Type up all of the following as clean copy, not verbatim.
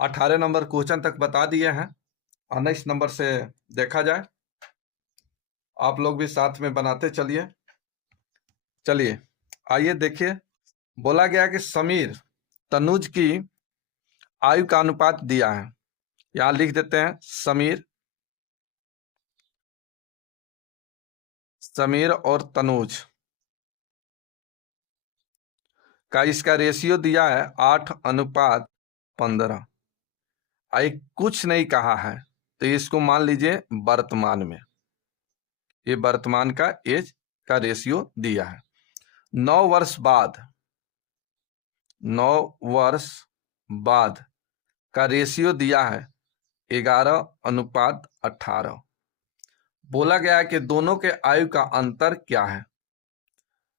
18 number question तक बता दिए हैं। 19 नंबर से देखा जाए, आप लोग भी साथ में बनाते चलिए। चलिए आइए देखिए, बोला गया कि समीर तनुज की आयु का अनुपात दिया है। यहां लिख देते हैं समीर और तनुज का इसका रेशियो दिया है 8:15। आई कुछ नहीं कहा है, तो इसको मान लीजिए वर्तमान में, ये वर्तमान का एज का रेशियो दिया है। 9 वर्ष बाद, 9 वर्ष बाद का रेशियो दिया है 11:18। बोला गया है कि दोनों के आयु का अंतर क्या है।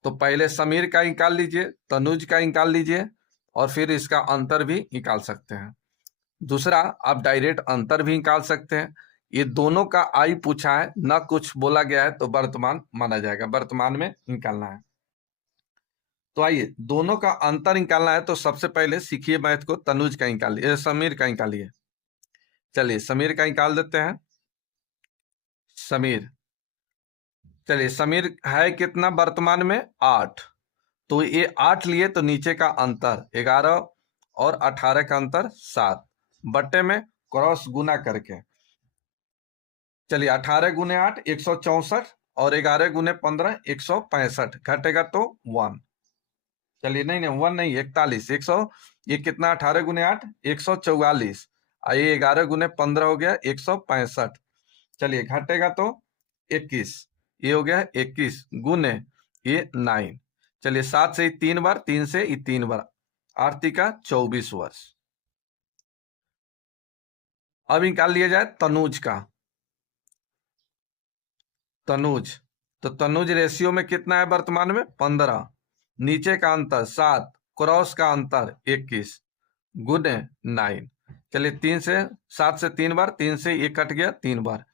तो पहले समीर का निकाल लीजिए, तनुज का निकाल लीजिए, और फिर इसका अंतर भी निकाल सकते हैं। दूसरा, आप डायरेक्ट अंतर भी निकाल सकते हैं। ये दोनों का आयु पूछा है, ना कुछ बोला गया है, तो वर्तमान माना जाएगा, वर्तमान में निकालना है। तो आइए दोनों का अंतर निकालना है, तो सबसे पहले सीखिए मैथ को। तनुज का निकालिए, समीर का निकालिए। चलिए समीर का निकाल देते हैं। समीर, चलिए समीर है कितना वर्तमान में? 8। तो ये 8 लिए, तो नीचे का अंतर 11 और 18 का अंतर 7 बट्टे में क्रॉस गुना करके। चलिए 18 गुने 8 164 और 11 गुने 15 165, घटेगा तो 1। चलिए नहीं 1 नहीं 41, 100, ये कितना 18 गुने 8 144, ये 11 गुने 15 हो गया 165। चलिए घटेगा तो 21, ये हो गया 21 गुने ये 9। चलिए 7 से 3 बार, 3 से 3 बार, आरती का 24 वर्ष। अब निकाल लिया जाए तनुज का। तनुज, तो तनुज रेशियो में कितना है वर्तमान में? 15, नीचे का अंतर 7, क्रॉस का अंतर 21 गुने 9। चलिए 3 से 7 से 3 बार, 3 से ये कट गया 3 बार,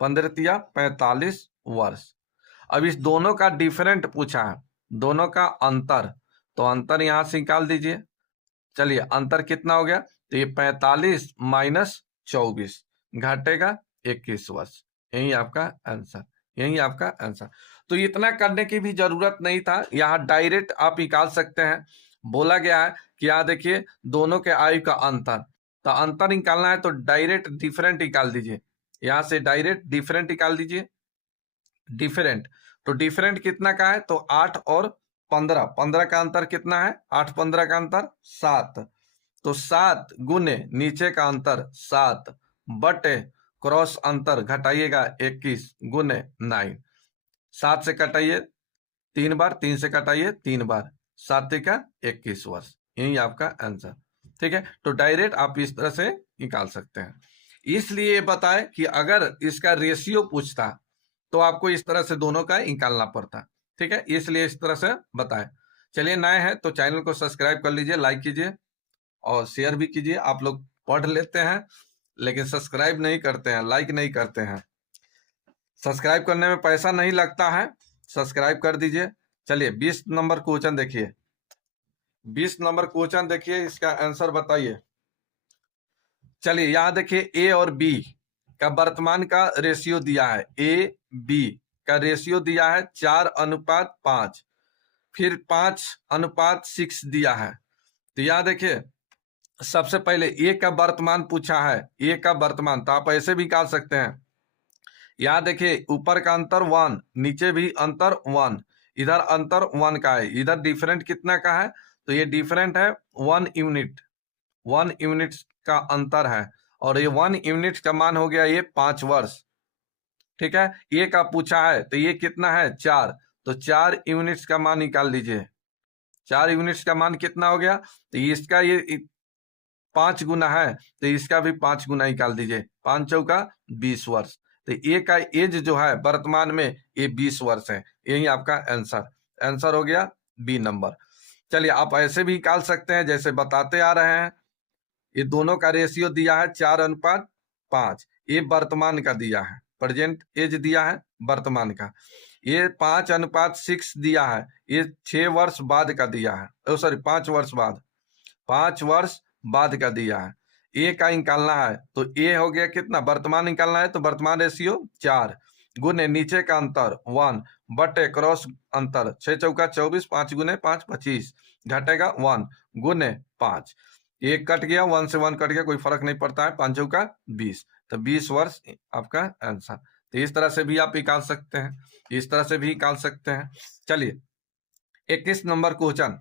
15 45 वर्ष। अब इस दोनों का डिफरेंट पूछा है, दोनों का अंतर, तो अंतर यहां से निकाल दीजिए। चलिए अंतर कितना हो गया? तो ये 45 माइनस 24, घटेगा 21 वर्ष। यही आपका आंसर, यही आपका आंसर। तो इतना करने की भी जरूरत नहीं था, यहाँ डायरेक्ट आप निकाल सकते हैं। बोला गया है कि यहाँ देखिए दोनों के आयु का अंतर, तो अंतर निकालना है तो डायरेक्ट डिफरेंट निकाल दीजिए। यहां से डायरेक्ट डिफरेंट निकाल दीजिए। डिफरेंट, तो डिफरेंट कितना का है? तो 8 और 15, 15 का अंतर कितना है? 8 15 का अंतर 7, तो 7 गुने नीचे का अंतर 7 बटे क्रॉस अंतर घटाइएगा 21 गुने 9। 7 से कटाइए 3 बार, 3 से कटाइए 3 बार, 7 का 21 वर्ष। यही आपका आंसर। ठीक है, तो डायरेक्ट आप इस तरह से निकाल सकते हैं। इसलिए बताए कि अगर इसका रेशियो पूछता तो आपको इस तरह से दोनों का निकालना पड़ता। ठीक है, इसलिए इस तरह से बताए। चलिए नए हैं तो चैनल को सब्सक्राइब कर लीजिए, लाइक कीजिए और शेयर भी कीजिए। आप लोग पढ़ लेते हैं लेकिन सब्सक्राइब नहीं करते हैं, लाइक नहीं करते हैं। सब्सक्राइब करने में पैसा नहीं लगता है, सब्सक्राइब कर दीजिए। चलिए 20 नंबर क्वेश्चन देखिए, 20 नंबर क्वेश्चन देखिए, इसका आंसर बताइए। चलिए यहाँ देखिए ए और बी का वर्तमान का रेशियो दिया है, ए बी का रेशियो दिया है 4:5, फिर 5:6 दिया है। तो यहाँ देखिए सबसे पहले ए का वर्तमान पूछा है, ए का वर्तमान, तो आप ऐसे भी निकाल सकते हैं। यहाँ देखिए ऊपर का अंतर 1, नीचे भी अंतर 1, इधर अंतर 1 का है, इधर डिफरेंट कितना का है? तो ये डिफरेंट है 1 यूनिट, 1 यूनिट का अंतर है, और ये 1 यूनिट का मान हो गया ये 5 वर्ष। ठीक है, ए का पूछा है तो ये कितना है? 4, तो 4 यूनिट्स का मान निकाल लीजिए। 4 यूनिट्स का मान कितना हो गया? तो इसका ये 5 गुना है, तो इसका भी 5 गुना निकाल दीजिए, 5 चौका 20 वर्ष। तो ए का एज जो है वर्तमान में ये 20 वर्ष है। यही आपका आंसर, आंसर हो गया बी नंबर। चलिए आप ऐसे भी निकाल सकते हैं जैसे बताते आ रहे हैं। ये दोनों का रेशियो दिया है 4:5, ये वर्तमान का दिया है, प्रेजेंट एज दिया है वर्तमान का। ये 5:6 दिया है, ये 6 वर्ष बाद का दिया है, सॉरी 5 वर्ष बाद, 5 वर्ष बाद का दिया है। ए का निकालना है तो ए हो गया कितना, वर्तमान निकालना है तो वर्तमान रेशियो 4 गुने नीचे का अंतर 1 बटे क्रॉस अंतर 6 चौका 24 5 गुने 5 25 घटेगा 1 गुने 5 एक कट गया 1 से 1 कट गया, कोई फर्क नहीं पड़ता है, 5 चौका 20 तो 20 वर्ष आपका आंसर। तो इस तरह से भी आप निकाल सकते हैं, इस तरह से भी निकाल सकते हैं। चलिए 21 नंबर क्वेश्चन।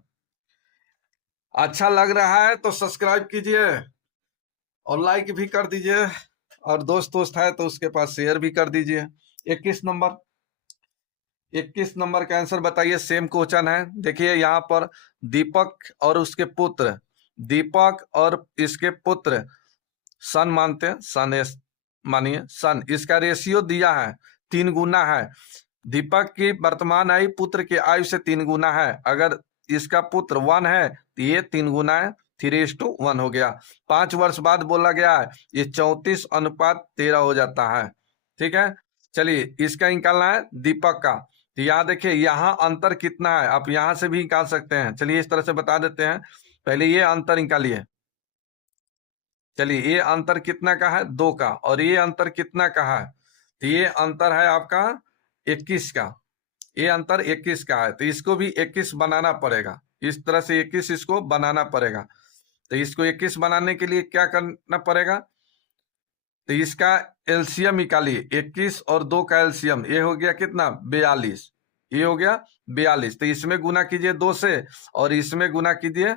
अच्छा लग रहा है तो सब्सक्राइब कीजिए और लाइक भी कर दीजिए, और दोस्त है तो उसके पास शेयर भी कर दीजिए। 21 नंबर, 21 नंबर का आंसर बताइए। सेम क्वेश्चन है, देखिए यहाँ पर दीपक और उसके पुत्र, दीपक और इसके पुत्र सन मानते हैं, सन मानिए सन, इसका रेशियो दिया है 3 गुना है। दीपक की वर्तमान आयु पुत्र की आयु से 3 गुना है। अगर इसका पुत्र 1 है तो ये 3 गुना है, 3:1 हो गया। 5 वर्ष बाद बोला गया है, ये 34:13 हो जाता है। ठीक है, चलिए इसका निकालना है दीपक का। तो यहाँ देखिए यहाँ अंतर कितना है, आप यहाँ से भी निकाल सकते हैं। चलिए इस तरह से बता देते हैं, पहले ये अंतर निकालिए। चलिए ये अंतर कितना का है, 2 का, और ये अंतर कितना का है, तो ये अंतर है आपका 21 का, ये अंतर 21 का है। तो इसको भी 21 बनाना पड़ेगा, इस तरह से 21 इसको बनाना पड़ेगा। तो इसको 21 बनाने के लिए क्या करना पड़ेगा, तो इसका एलसीएम निकालिए, 21 और 2 का एलसीएम, ये हो गया कितना 42, ये हो गया 42। तो इसमें गुना कीजिए 2 से और इसमें गुना कीजिए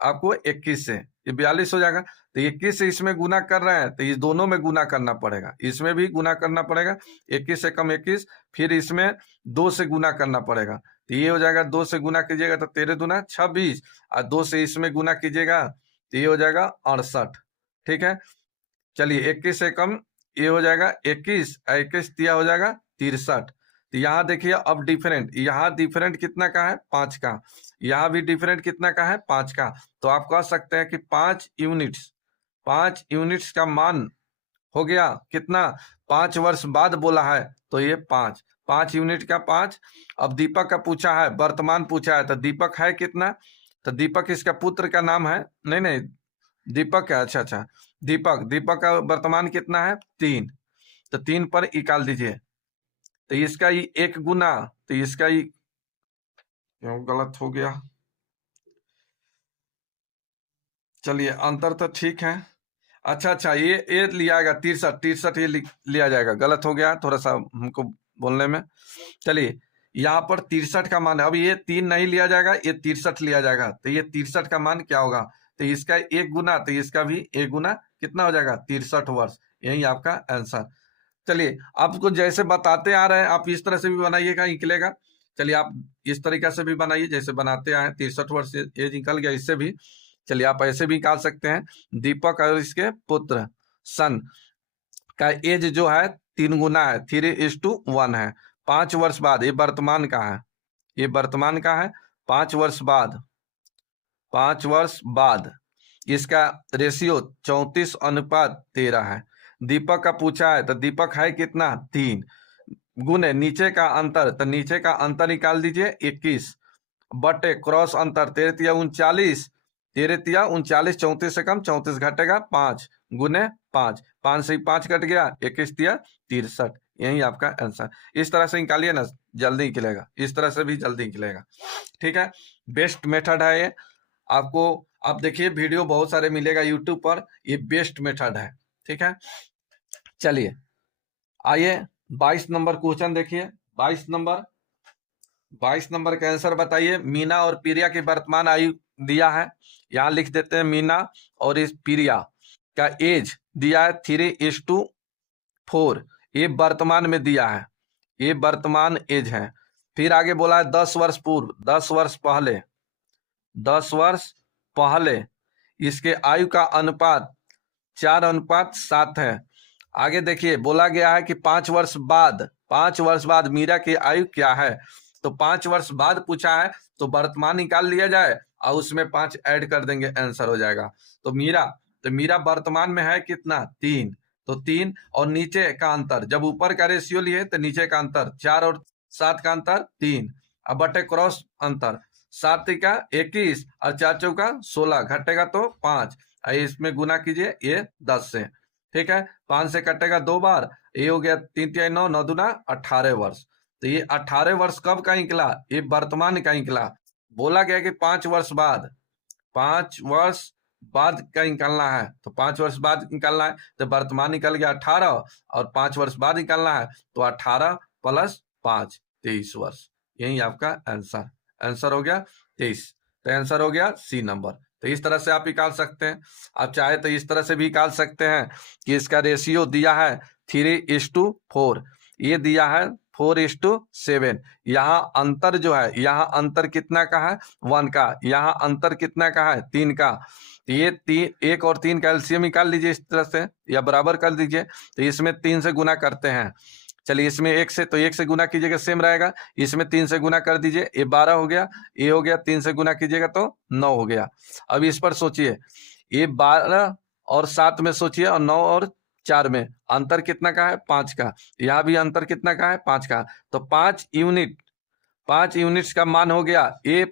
आपको 21 से, ये 42 हो जाएगा। तो 21 से इसमें गुना कर रहे हैं तो इस दोनों में गुना करना पड़ेगा, इसमें भी गुना करना पड़ेगा, 21 से कम 21, फिर इसमें 2 से गुना करना पड़ेगा। तो ये हो जाएगा 2 से गुना कीजिएगा तो 13 दूना 26, और 2 से इसमें गुना कीजिएगा तो ये हो जाएगा 68। ठीक है, चलिए 21 से कम ये हो जाएगा 21, 21 दिया हो जाएगा 63। तो यहाँ देखिए अब डिफरेंट, यहाँ डिफरेंट कितना का है 5 का, यहाँ भी डिफरेंट कितना का है 5 का। तो आप कह सकते हैं कि 5 यूनिट्स का मान हो गया कितना, 5 वर्ष बाद बोला है तो ये 5 यूनिट का 5। अब दीपक का पूछा है, वर्तमान पूछा है, तो दीपक है कितना, तो दीपक इसका पुत्र का नाम है, नहीं दीपक का, अच्छा दीपक का वर्तमान कितना है 3, तो 3 पर निकाल दीजिए। तो इसका ही 1 गुना, तो इसका ही क्यों गलत हो गया, चलिए अंतर तो ठीक है। अच्छा ये लिया जाएगा 63 ये लिया जाएगा, गलत हो गया थोड़ा सा हमको बोलने में। चलिए यहाँ पर 63 का मान है, अब ये 3 नहीं लिया जाएगा, ये 63 लिया जाएगा। तो ये 63 का मान क्या होगा, तो इसका 1 गुना, तो इसका भी 1 गुना कितना हो जाएगा 63 वर्ष, यही आपका आंसर। चलिए आपको जैसे बताते आ रहे हैं आप इस तरह से भी बनाइएगा, निकलेगा। चलिए आप इस तरीका से भी बनाइए जैसे बनाते आए, 63 वर्ष ये निकल गया, इससे भी। चलिए आप ऐसे भी निकाल सकते हैं, दीपक और इसके पुत्र सन का एज जो है 3 गुना है, 3:1 है। 5 वर्ष बाद, ये वर्तमान का है, ये वर्तमान का है, 5 वर्ष बाद इसका रेशियो 34:13 है। दीपक का पूछा है तो दीपक है कितना 3 गुने नीचे का अंतर, तो नीचे का अंतर निकाल दीजिए 21 बटे क्रॉस अंतर 13 तिया 39, 34 से कम 34 घटेगा 5 गुने 5, 5 से 5 कट गया, 21 तिया 63, यही आपका आंसर। इस तरह से निकालिए ना, जल्दी निकलेगा, इस तरह से भी जल्दी निकलेगा। ठीक है, बेस्ट मेथड है ये आपको, आप देखिए वीडियो बहुत सारे मिलेगा यूट्यूब पर, ये बेस्ट मेथड है। ठीक है, चलिए आइए 22 नंबर क्वेश्चन देखिए। 22 नंबर का आंसर बताइए। मीना और प्रिया की वर्तमान आयु दिया है, यहाँ लिख देते हैं मीना और इस प्रिया का एज दिया है 3:4, ये वर्तमान में दिया है, ये वर्तमान एज है। फिर आगे बोला है 10 वर्ष पूर्व, 10 वर्ष पहले इसके आयु का अनुपात 4:7 है। आगे देखिए बोला गया है कि 5 वर्ष बाद मीरा की आयु क्या है, तो 5 वर्ष बाद पूछा है तो वर्तमान निकाल लिया जाए और उसमें 5 ऐड कर देंगे, आंसर हो जाएगा। तो मीरा वर्तमान में है कितना 3, तो 3 और नीचे का अंतर, जब ऊपर का रेशियो लिए तो नीचे का अंतर 4 और 7 का अंतर 3, अब बटे क्रॉस अंतर 7 का 21 और 4 चौका 16 घटेगा तो 5, इसमें गुना कीजिए ये 10 से, ठीक है। 5 से कटेगा 2 बार, ये हो गया 3 3 9, 9 दूना 18 वर्ष। तो ये 18 वर्ष कब का निकला? ये वर्तमान का निकला। बोला गया कि 5 वर्ष बाद, 5 वर्ष बाद का निकालना है, तो 5 वर्ष बाद निकालना है, तो वर्तमान निकल गया 18, और 5 वर्ष बाद निकालना है तो 18 + 5 23 वर्ष। यही आपका आंसर, आंसर हो गया 23। तो आंसर हो गया सी नंबर। तो इस तरह से आप निकाल सकते हैं। आप चाहे तो इस तरह से भी निकाल सकते हैं कि इसका रेशियो दिया है 3:4, ये दिया है 4:7। यहाँ अंतर जो है, यहाँ अंतर कितना का है? 1 का। यहाँ अंतर कितना का है? 3 का। ये 1 और 3 का एलसीएम निकाल लीजिए इस तरह से, या बराबर कर दीजिए। तो इसमें 3 से गुना करते हैं। चलिए इसमें 1 से, तो 1 से गुना कीजिएगा सेम रहेगा। इसमें 3 से गुना कर दीजिए, ये 12 हो गया, ये हो गया 3 से गुना कीजिएगा तो 9 हो गया। अब इस पर सोचिए, ये 12 और 7 में सोचिए, और 9 और 4 में अंतर कितना का है? 5 का। यहाँ भी अंतर कितना का है? 5 का। तो 5 यूनिट, 5 यूनिट्स का मान हो गया ये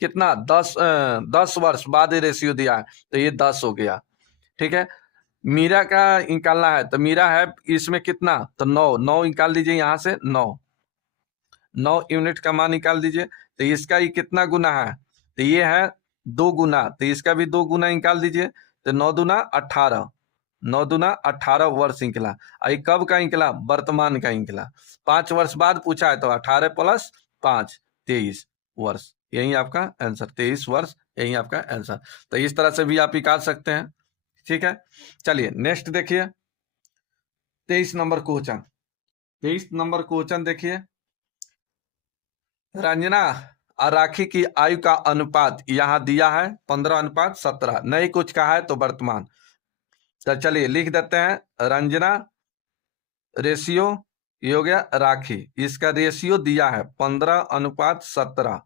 कितना? 10 वर्ष बाद रेशियो दिया है, तो ये 10 हो गया, ठीक है। मीरा का निकालना है, तो मीरा है इसमें कितना? तो 9 निकाल दीजिए यहाँ से, 9 यूनिट का मान निकाल दीजिए। तो इसका ये कितना गुना है? तो ये है 2 गुना, तो इसका भी 2 गुना निकाल दीजिए। तो 9 दूना 18, 9 दूना 18 वर्ष निकला। आई कब का निकला? वर्तमान का निकला। 5 वर्ष बाद पूछा है, तो 18 + 5 23 वर्ष। यही आपका आंसर, 23 वर्ष, यही आपका आंसर। तो इस तरह से भी आप निकाल सकते हैं, ठीक है। चलिए नेक्स्ट देखिए, 23 नंबर क्वेश्चन। 23 नंबर क्वेश्चन देखिए, रंजना और राखी की आयु का अनुपात यहाँ दिया है 15:17, नहीं कुछ कहा है तो वर्तमान। तो चलिए लिख देते हैं, रंजना रेशियो, ये हो गया राखी, इसका रेशियो दिया है 15:17।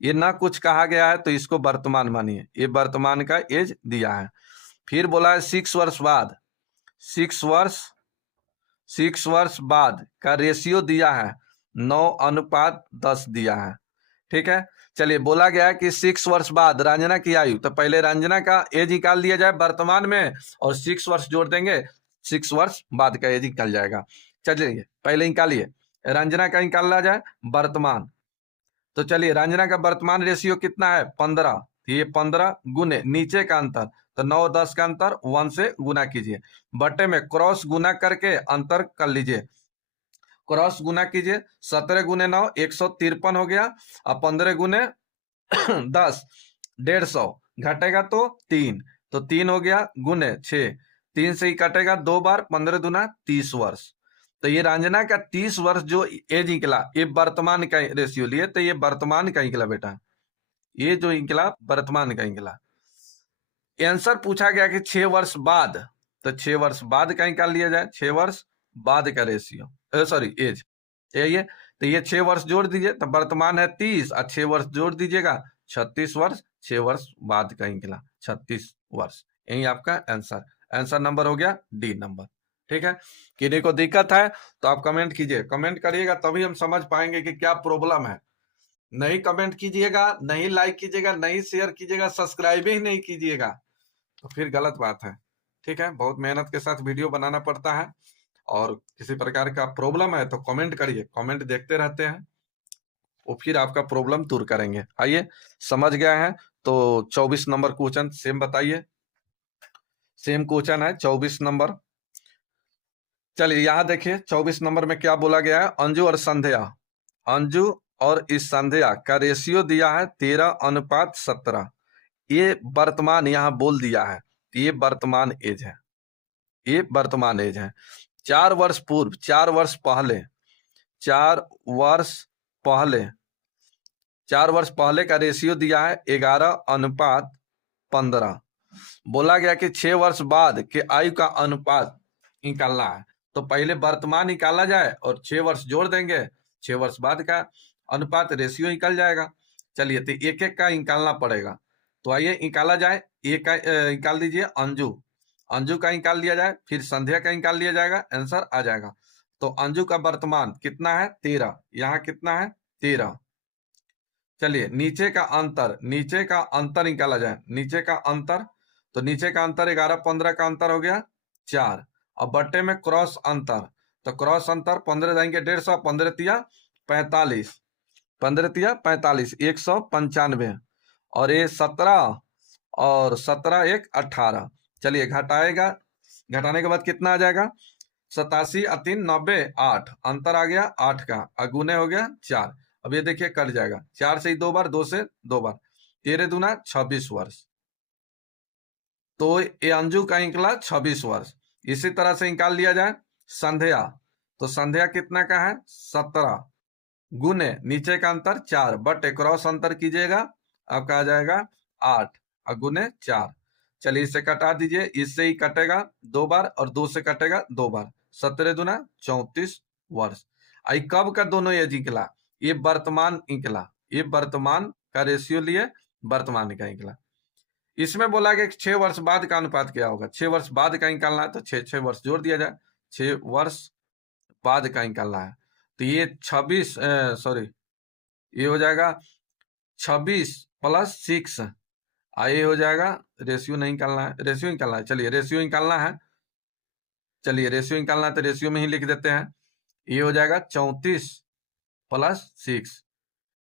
ये ना कुछ कहा गया है तो इसको वर्तमान मानिए, ये वर्तमान का एज दिया है। फिर बोला है 6 वर्ष बाद, 6 वर्ष बाद का रेशियो दिया है 9:10 दिया है, ठीक है। चलिए बोला गया है कि 6 वर्ष बाद रंजना की आयु, तो पहले रंजना का एज निकाल दिया जाए वर्तमान में, और 6 वर्ष जोड़ देंगे, 6 वर्ष बाद का एज निकल जाएगा। चलिए पहले निकालिए, रंजना का निकाला जाए वर्तमान। तो चलिए रंजना का वर्तमान रेशियो कितना है? 15। ये 15 गुने नीचे का अंतर, तो 9 10 का अंतर 1 से गुना कीजिए, बटे में क्रॉस गुना करके अंतर कर लीजिए। क्रॉस गुना कीजिए, 17 गुने 9 153 हो गया, और 15 गुने 10 150, घटेगा तो 3, तो 3 हो गया, गुने 6, 3 से ही कटेगा 2 बार, 15 दूना 30 वर्ष। तो ये रंजना का 30 वर्ष जो एज निकला, ये वर्तमान का रेशियो लिए, तो ये वर्तमान का निकला बेटा, ये जो निकला वर्तमान का निकला। आंसर पूछा गया कि 6 वर्ष बाद, तो 6 वर्ष बाद का निकाल लिया जाए, 6 वर्ष बाद का रेशियो, सॉरी एज, ये तो ये 6 वर्ष जोड़ दीजिए, तो वर्तमान है 30, और 6 वर्ष जोड़ दीजिएगा 36 वर्ष, 6 वर्ष बाद का निकला 36 वर्ष। यही आपका आंसर, आंसर नंबर हो गया डी नंबर, ठीक है। किसी को दिक्कत है तो आप कमेंट कीजिए, कमेंट करिएगा तभी हम समझ पाएंगे कि क्या प्रॉब्लम है। नहीं कमेंट कीजिएगा, नहीं लाइक कीजिएगा, नहीं शेयर कीजिएगा, सब्सक्राइब ही नहीं कीजिएगा, तो फिर गलत बात है, ठीक है। बहुत मेहनत के साथ वीडियो बनाना पड़ता है, और किसी प्रकार का प्रॉब्लम है तो कमेंट करिए, कमेंट देखते रहते हैं, वो फिर आपका प्रॉब्लम दूर करेंगे। आइए समझ गए हैं, तो 24 नंबर क्वेश्चन सेम बताइए, सेम क्वेश्चन है 24 नंबर। चलिए यहाँ देखिए 24 नंबर में क्या बोला गया है, अंजू और संध्या, अंजू और इस संध्या का रेशियो दिया है 13:17। ये वर्तमान यहाँ बोल दिया है, ये वर्तमान एज है, ये वर्तमान एज है। 4 वर्ष पूर्व, 4 वर्ष पहले, 4 वर्ष पहले, 4 वर्ष पहले का रेशियो दिया है 11:15। बोला गया कि 6 वर्ष बाद के आयु का अनुपात निकालना है, तो पहले वर्तमान निकाला जाए और 6 वर्ष जोड़ देंगे, 6 वर्ष बाद का अनुपात रेशियो निकल जाएगा। चलिए तो एक एक का निकालना पड़ेगा, तो आइए निकाला जाए। एक का निकाल दीजिए, अंजू, अंजू का निकाल लिया जाए, फिर संध्या का निकाल लिया जाएगा, आंसर आ जाएगा। तो अंजू का वर्तमान कितना है? 13, यहाँ कितना है? 13। चलिए नीचे का अंतर, नीचे का अंतर निकाला जाए, नीचे का अंतर, तो नीचे का अंतर 11 15 का अंतर हो गया 4। अब बट्टे में क्रॉस अंतर, तो क्रॉस अंतर 15 जाएंगे 150, 15 तिया 45, 15 तिया 45, 195, और ये 17 और 17 एक 18। चलिए घटाएगा, घटाने के बाद कितना आ जाएगा, 87 और 3 90, 8 अंतर आ गया 8 का, अगुने हो गया 4। अब ये देखिए कट जाएगा, 4 से ही 2 बार, 2 से 2 बार, 13 दूना 26 वर्ष। तो ये अंजू का निकला 26 वर्ष। इसी तरह से निकाल लिया जाए संध्या, तो संध्या कितना का है 17, गुने नीचे का अंतर 4, बट क्रॉस अंतर कीजिएगा आपका आ जाएगा 8, गुने 4। चलिए इसे कटा दीजिए, इससे ही कटेगा 2 बार और 2 से कटेगा 2 बार, 17 दूना 34 वर्ष। आई कब का दोनों ये निकला, ये वर्तमान निकला, ये वर्तमान का रेशियो लिए वर्तमान का निकला। इसमें बोला गया कि 6 वर्ष बाद का अनुपात क्या होगा, 6 वर्ष बाद का निकालना है तो 6 वर्ष जोड़ दिया जाए, 6 वर्ष बाद का निकालना है तो ये 26 सॉरी ये हो जाएगा 26 + 6, ये हो जाएगा, रेशियो नहीं निकालना है, रेशियो निकालना है, चलिए रेशियो निकालना है, चलिए रेशियो निकालना है तो रेशियो में ही लिख देते हैं। ये हो जाएगा 34 + 6,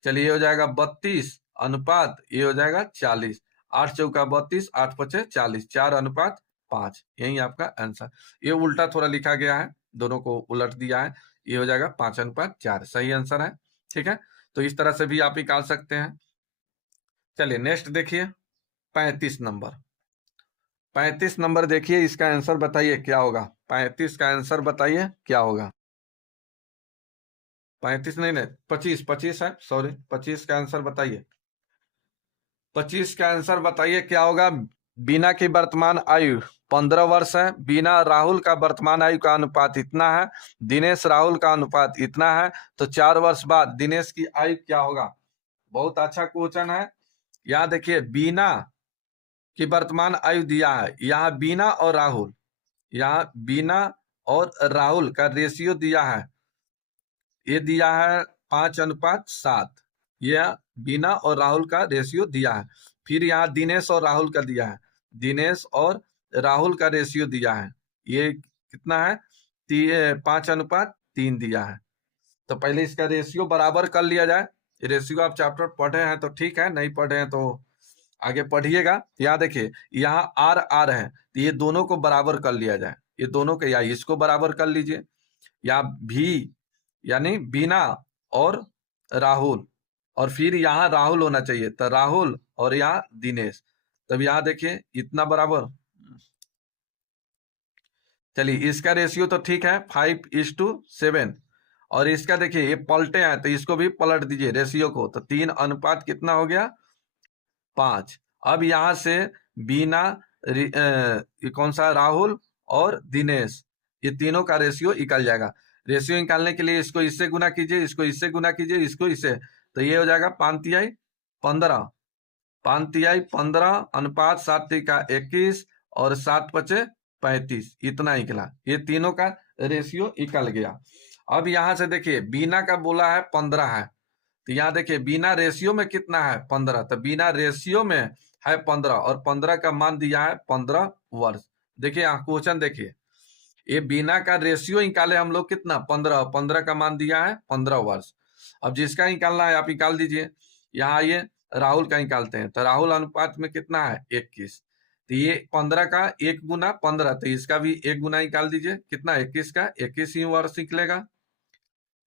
चलिए ये हो जाएगा 32 अनुपात, ये हो जाएगा 40, 8 चौका 32, 8 पचे 40, 4:5, यही आपका आंसर। ये उल्टा थोड़ा लिखा गया है, दोनों को उलट दिया है, ये हो जाएगा 5:4, सही आंसर है। ठीक है, तो इस तरह से भी आप निकाल सकते हैं। चलिए नेक्स्ट देखिए 35 नंबर, 35 नंबर देखिए, इसका आंसर बताइए क्या होगा, 35 का आंसर बताइए क्या होगा। 35 नहीं 25 है, सॉरी 25 का आंसर बताइए, 25 का आंसर बताइए क्या होगा। बीना की वर्तमान आयु 15 वर्ष है, बीना राहुल का वर्तमान आयु का अनुपात इतना है, दिनेश राहुल का अनुपात इतना है, तो 4 वर्ष बाद दिनेश की आयु क्या होगा। बहुत अच्छा क्वेश्चन है। यहाँ देखिए बीना की वर्तमान आयु दिया है, यहाँ बीना और राहुल, यहाँ बीना और राहुल का रेशियो दिया है, ये दिया है 5:7, यह बीना और राहुल का रेशियो दिया है। फिर यहाँ दिनेश और राहुल का दिया है, दिनेश और राहुल का रेशियो दिया है, ये कितना है 5:3 दिया है। तो पहले इसका रेशियो बराबर कर लिया जाए। रेशियो आप चैप्टर पढ़े हैं तो ठीक है, नहीं पढ़े हैं तो आगे पढ़िएगा। यहाँ देखिए यहाँ आर आर है, तो ये दोनों को बराबर कर लिया जाए, ये दोनों के, या इसको बराबर कर लीजिए, या भी यानी बीना और राहुल, और फिर यहाँ राहुल होना चाहिए, तो राहुल और यहाँ दिनेश, तब यहाँ देखिए इतना बराबर। चलिए इसका रेशियो तो ठीक है 5:7, और इसका देखिए ये पलटे हैं तो इसको भी पलट दीजिए रेशियो को, तो 3 अनुपात कितना हो गया 5। अब यहाँ से बीना कौन सा राहुल और दिनेश, ये तीनों का रेशियो निकल जाएगा। रेशियो निकालने के लिए इसको इससे गुना कीजिए, इसको इससे गुना कीजिए, इसको इससे, तो ये हो जाएगा 5×3=15, 5×3=15 अनुपात 7×3=21 और 7×5=35, इतना निकला। ये तीनों का रेशियो निकल गया। अब यहाँ से देखिए बीना का बोला है 15 है, तो यहाँ देखिए बीना रेशियो में कितना है 15, तो बीना रेशियो में है 15 और 15 का मान दिया है 15 वर्ष। देखिए यहाँ क्वेश्चन देखिए, ये बीना का रेशियो निकाले हम लोग कितना 15, 15 का मान दिया है 15 वर्ष। अब जिसका निकालना है आप निकाल दीजिए। यहाँ ये राहुल का निकालते हैं, तो राहुल अनुपात में कितना है 21, तो ये 15 का 1 गुना 15, तो इसका भी 1 गुना निकाल दीजिए, कितना 21 का 21 ही वर्ष निकलेगा।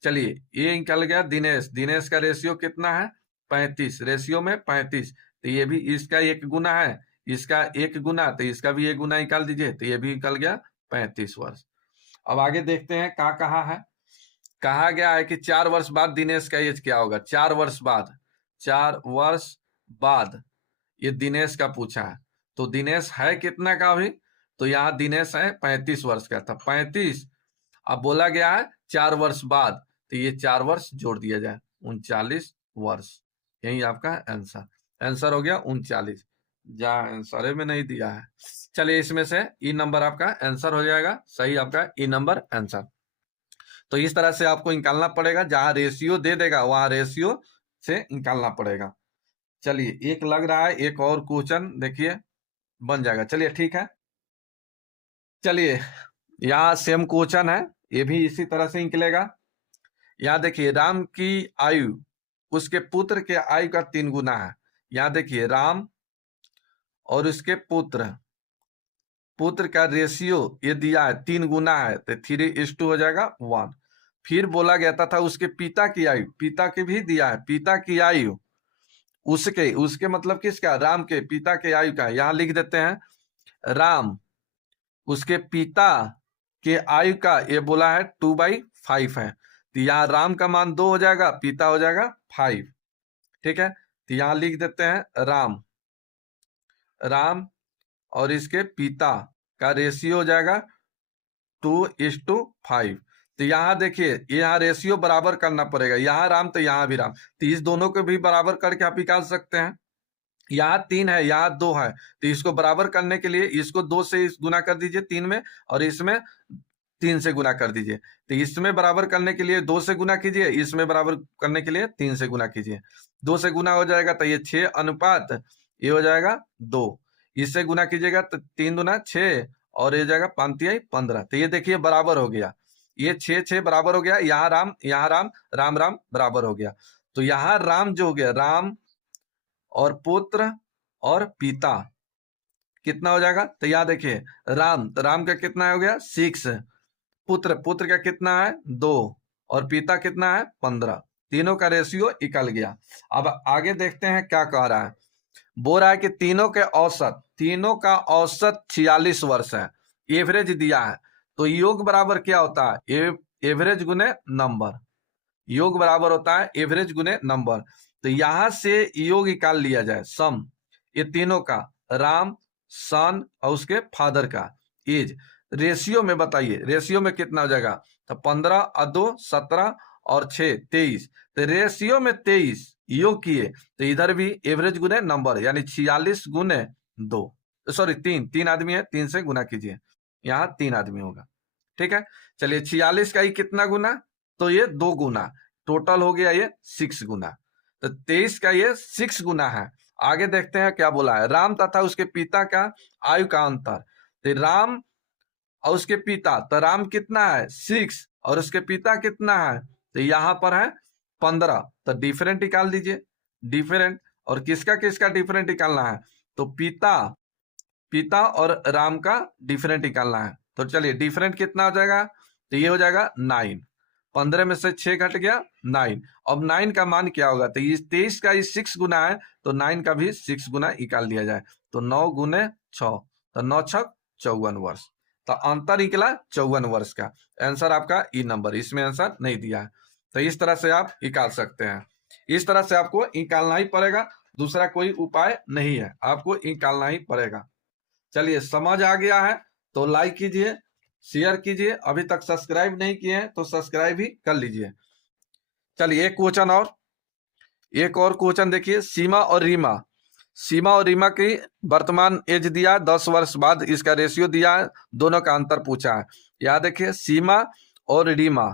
चलिए ये निकल गया दिनेश, दिनेश का रेशियो कितना है 35, रेशियो में 35, तो ये भी इसका 1 गुना है, इसका 1 गुना, तो इसका भी 1 गुना निकाल दीजिए, तो ये भी निकल गया 35 वर्ष। अब आगे देखते हैं क्या कहा है। कहा गया है कि 4 वर्ष बाद दिनेश का एज क्या होगा, 4 वर्ष बाद, 4 वर्ष बाद ये दिनेश का पूछा है, तो दिनेश है कितना का अभी, तो यहाँ दिनेश है 35 वर्ष का था, 35, अब बोला गया है 4 वर्ष बाद, तो ये 4 वर्ष जोड़ दिया जाए 39 वर्ष, यही आपका आंसर, आंसर हो गया 39, जहाँ आंसर में नहीं दिया है। चलिए इसमें से ई नंबर आपका आंसर हो जाएगा, सही आपका ई नंबर आंसर। तो इस तरह से आपको निकालना पड़ेगा, जहां रेशियो दे देगा वहां रेशियो से निकालना पड़ेगा। चलिए एक लग रहा है एक और क्वेश्चन देखिए, बन जाएगा। चलिए ठीक है, चलिए यहाँ सेम क्वेश्चन है, ये भी इसी तरह से निकलेगा। यहाँ देखिए राम की आयु उसके पुत्र के आयु का 3 गुना है। यहाँ देखिए राम और उसके पुत्र का रेशियो ये दिया है 3 गुना है, तो 3:2 हो जाएगा 1। फिर बोला गया था उसके पिता की आयु, पिता की भी दिया है, पिता की आयु उसके उसके मतलब किसका, राम के पिता के आयु का। यहाँ लिख देते हैं राम उसके पिता के आयु का, ये बोला है 2/5 है, तो यहाँ राम का मान 2 हो जाएगा, पिता हो जाएगा 5। ठीक है, तो यहाँ लिख देते हैं राम और इसके पिता का रेशियो हो जाएगा 2:5। तो यहाँ देखिए यहाँ रेशियो बराबर करना पड़ेगा, यहाँ राम तो यहाँ भी राम, तो इस दोनों को भी बराबर करके आप निकाल सकते हैं। यहाँ 3 है, यहाँ 2 है, तो इसको बराबर करने के लिए इसको 2 से गुना कर दीजिए 3 में, और इसमें 3 से गुना कर दीजिए। तो इसमें बराबर करने के लिए 2 से गुना कीजिए, इसमें बराबर करने के लिए 3 से गुना कीजिए। 2 से गुना हो जाएगा तो ये 6 अनुपात ये हो जाएगा 2। इससे गुना कीजिएगा तो 3 दूना 6 और ये जाएगा 5 तिहाई 15। तो ये देखिए बराबर हो गया, ये 6 बराबर हो गया। यहाँ राम राम राम बराबर हो गया। तो यहाँ राम जो हो गया, राम और पुत्र और पिता कितना हो जाएगा, तो यहाँ देखिए तो राम का कितना हो गया 6, पुत्र का कितना है 2, और पिता कितना है 15। तीनों का रेशियो निकल गया। अब आगे देखते हैं क्या कह रहा है। बोल रहा है कि तीनों का औसत 46 वर्ष है, एवरेज दिया है। तो योग बराबर क्या होता है, एवरेज गुने नंबर, योग बराबर होता है एवरेज गुने नंबर। तो यहां से योग निकाल लिया जाए, सम ये तीनों का, राम सन और उसके फादर का एज, रेशियो में बताइए रेशियो में कितना हो जाएगा, तो 15 और 2 17 और 6 23। तो रेशियो में 23 योग किए, तो इधर भी एवरेज गुने नंबर यानी 46 गुने 2, सॉरी 3 आदमी है, 3 से गुना कीजिए, यहाँ 3 आदमी होगा। ठीक है, चलिए 46 का ही कितना गुना, तो ये 2 गुना, टोटल हो गया ये 6 गुना। तो 23 का ये 6 गुना है। आगे देखते हैं क्या बोला है, राम तथा उसके पिता का आयु का अंतर। तो राम और उसके पिता, तो राम कितना है 6 और उसके पिता कितना है, तो यहाँ पर है 15। तो डिफरेंट निकाल दीजिए, डिफरेंट, और किसका किसका डिफरेंट निकालना है, तो पिता और राम का डिफरेंट निकालना है। तो चलिए डिफरेंट कितना हो जाएगा, तो ये हो जाएगा 9, 15 में से 6 घट गया 9। अब 9 का मान क्या होगा, तो ये 23 का ये 6 गुना है, तो 9 का भी 6 गुना निकाल दिया जाए, तो 9 गुने 6, तो 9 छक 54 वर्ष। तो अंतर निकला 54 वर्ष का। आंसर आपका ई नंबर, इसमें आंसर नहीं दिया है। तो इस तरह से आप निकाल सकते हैं, इस तरह से आपको निकालना ही पड़ेगा, दूसरा कोई उपाय नहीं है, आपको निकालना ही पड़ेगा। चलिए समझ आ गया है तो लाइक कीजिए, शेयर कीजिए, अभी तक सब्सक्राइब नहीं किए हैं तो सब्सक्राइब भी कर लीजिए। चलिए एक और क्वेश्चन देखिए, सीमा और रीमा की वर्तमान एज दिया 10 वर्ष बाद, इसका रेशियो दिया है, दोनों का अंतर पूछा है। यहाँ देखिए सीमा और रीमा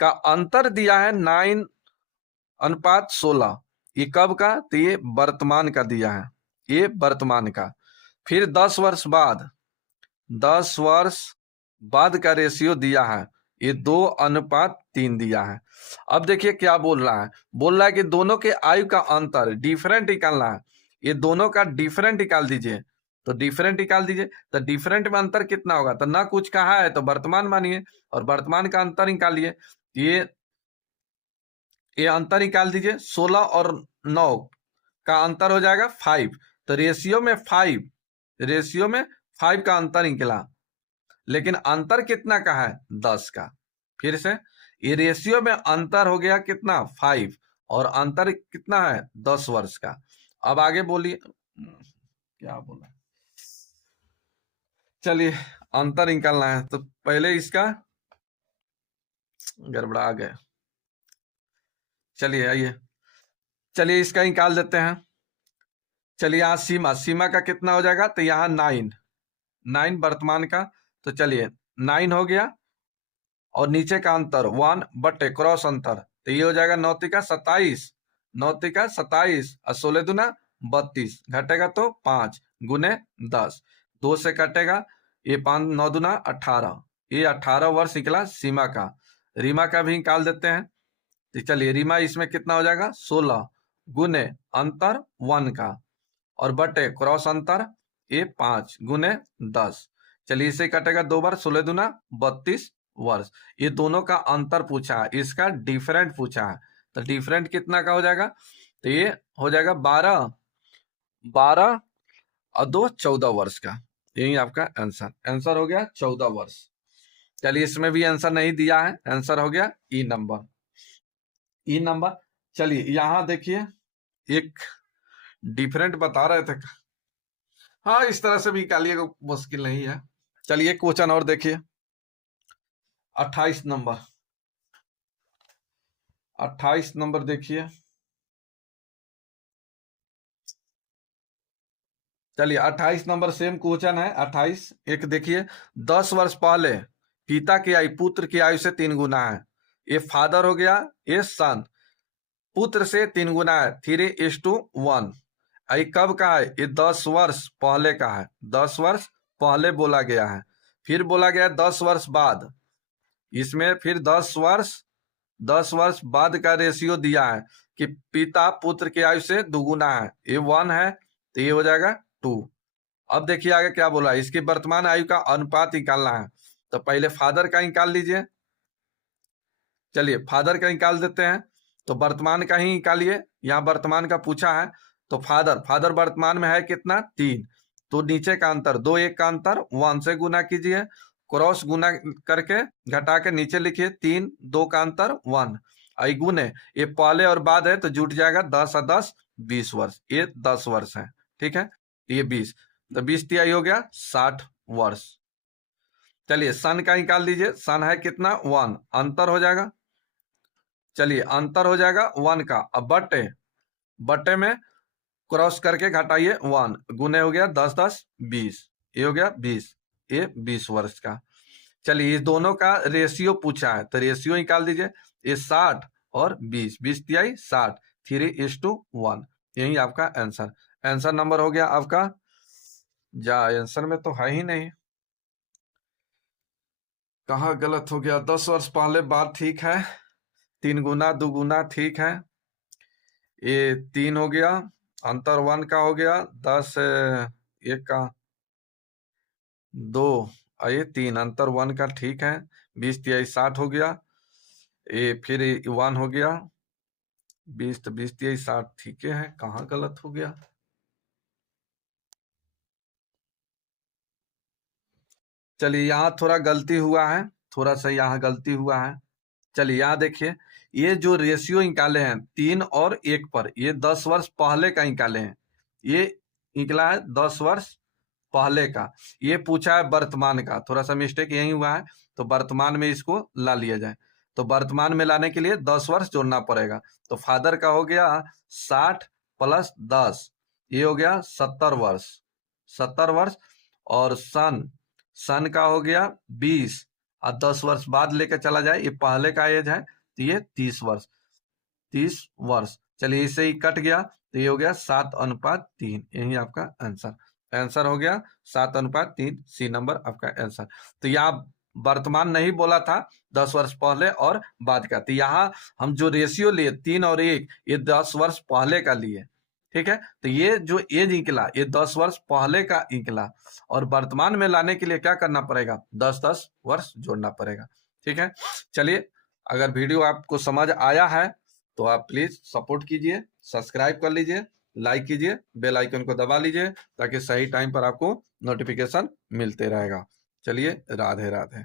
का अंतर दिया है 9:16। ये कब का, तो ये वर्तमान का दिया है, ये वर्तमान का। फिर 10 वर्ष बाद का रेशियो दिया है, ये 2:3 दिया है। अब देखिए क्या बोल रहा है कि दोनों के आयु का अंतर डिफरेंट निकालना है, ये दोनों का डिफरेंट निकाल दीजिए। तो डिफरेंट निकाल दीजिए, तो डिफरेंट में अंतर कितना होगा, तो ना कुछ कहा है तो वर्तमान मानिए, और वर्तमान का अंतर निकालिए। ये अंतर निकाल दीजिए, 16 और 9 का अंतर हो जाएगा 5। तो रेशियो में 5 का अंतर निकला, लेकिन अंतर कितना का है 10 का। फिर से ये रेशियो में अंतर हो गया कितना 5, और अंतर कितना है 10 वर्ष का। अब आगे बोलिए क्या बोला, चलिए अंतर निकालना है, तो पहले इसका गड़बड़ा गया, चलिए आइए, चलिए इसका निकाल देते हैं। चलिए यहाँ सीमा का कितना हो जाएगा, तो यहाँ 9 वर्तमान का, तो चलिए 9 हो गया, और नीचे का अंतर 1 बटे क्रॉस अंतर, तो ये हो जाएगा 9 तिका 27, 9 तिका 27 और 16 दूना 32, घटेगा तो 5 गुने 10, 2 से कटेगा, ये 5 9 दूना 18, ये 18 वर्ष निकला सीमा का। रीमा का भी निकाल देते हैं, तो चलिए रीमा इसमें कितना हो जाएगा 16 गुने अंतर 1 का और बटे क्रॉस अंतर ये 5 गुने 10, चलिए इसे कटेगा 2 बार, 16 दूना 32 वर्ष। ये दोनों का अंतर पूछा है, इसका डिफरेंट पूछा है, तो डिफरेंट कितना का हो जाएगा, तो ये हो जाएगा 12 और 2 14 वर्ष का। यही आपका आंसर हो गया 14 वर्ष। चलिए इसमें भी आंसर नहीं दिया है, आंसर हो गया ई नंबर। चलिए यहां देखिए एक डिफरेंट बता रहे थे, हाँ इस तरह से भी निकालिएगा, मुश्किल नहीं है। चलिए क्वेश्चन और देखिए 28 नंबर देखिए। चलिए 28 नंबर सेम क्वेश्चन है। 28 एक देखिए, 10 वर्ष पहले पिता की आयु पुत्र की आयु से 3 गुना है। ये फादर हो गया, ये सन, पुत्र से 3 गुना है, 3:1। ये कब का है, ये 10 वर्ष पहले का है, 10 वर्ष पहले बोला गया है। फिर बोला गया 10 वर्ष बाद, इसमें फिर 10 वर्ष बाद का रेशियो दिया है कि पिता पुत्र की आयु से दुगुना है, ये 1 है, तो ये हो जाएगा 2। अब देखिए आगे क्या बोला, इसकी वर्तमान आयु का अनुपात निकालना है, तो पहले फादर का निकाल लीजिए। चलिए फादर का निकाल देते हैं, तो वर्तमान का ही निकालिए, यहाँ वर्तमान का पूछा है, तो फादर वर्तमान में है कितना 3, तो नीचे का अंतर 2 1 का अंतर 1 से गुना कीजिए, क्रॉस गुना करके घटा के नीचे लिखिए, 3 2 का अंतर 1, आई गुने ये पहले और बाद है तो जुट जाएगा 10 और 10 20 वर्ष, ये 10 वर्ष है, ठीक है, ये 20, तो 20 तिहाई हो गया 60 वर्ष। चलिए सन का निकाल लीजिए, सन है कितना 1, अंतर हो जाएगा, चलिए अंतर हो जाएगा 1 का, अब बटे में क्रॉस करके घटाइए 1, गुने हो गया 10 10 20, ये हो गया 20, ये 20 वर्ष का। चलिए इस दोनों का रेशियो पूछा है, तो रेशियो निकाल दीजिए, ये 60 और 20 तिहाई 60, 3:1, यही आपका आंसर नंबर हो गया आपका। आंसर में तो है ही नहीं, कहाँ गलत हो गया, 10 वर्ष पहले बात ठीक है, 3 गुना 2 गुना ठीक है, ये 3 हो गया, अंतर 1 का हो गया, 10 1 का 2, ये 3 अंतर 1 का ठीक है, 20 तिहाई 60 हो गया, ये फिर 1 हो गया, 20 तो 20 तिहाई 60 ठीक है, कहाँ गलत हो गया। चलिए यहाँ थोड़ा गलती हुआ है, थोड़ा सा यहाँ गलती हुआ है। चलिए यहाँ देखिए, ये जो रेशियो निकाले हैं 3 और 1 पर, ये 10 वर्ष पहले का निकाले हैं, ये निकला है 10 वर्ष पहले का, ये पूछा है वर्तमान का, थोड़ा सा मिस्टेक यही हुआ है, तो वर्तमान में इसको ला लिया जाए, तो वर्तमान में लाने के लिए 10 वर्ष जोड़ना पड़ेगा, तो फादर का हो गया 60 + 10, ये हो गया 70 वर्ष, और सन का हो गया 20, और 10 वर्ष बाद लेकर चला जाए, ये पहले का एज है, तो ये 30 वर्ष। चलिए इससे ही कट गया, तो ये हो गया 7:3, यही आपका आंसर हो गया 7:3, सी नंबर आपका आंसर। तो यहाँ वर्तमान नहीं बोला था, 10 वर्ष पहले और बाद का, तो यहाँ हम जो रेशियो लिए 3 और 1, ये 10 वर्ष पहले का लिए, ठीक है, तो ये जो एज निकला ये 10 वर्ष पहले का निकला, और वर्तमान में लाने के लिए क्या करना पड़ेगा, 10 वर्ष जोड़ना पड़ेगा, ठीक है। चलिए अगर वीडियो आपको समझ आया है तो आप प्लीज सपोर्ट कीजिए, सब्सक्राइब कर लीजिए, लाइक कीजिए, बेल आइकन को दबा लीजिए, ताकि सही टाइम पर आपको नोटिफिकेशन मिलते रहेगा। चलिए राधे राधे।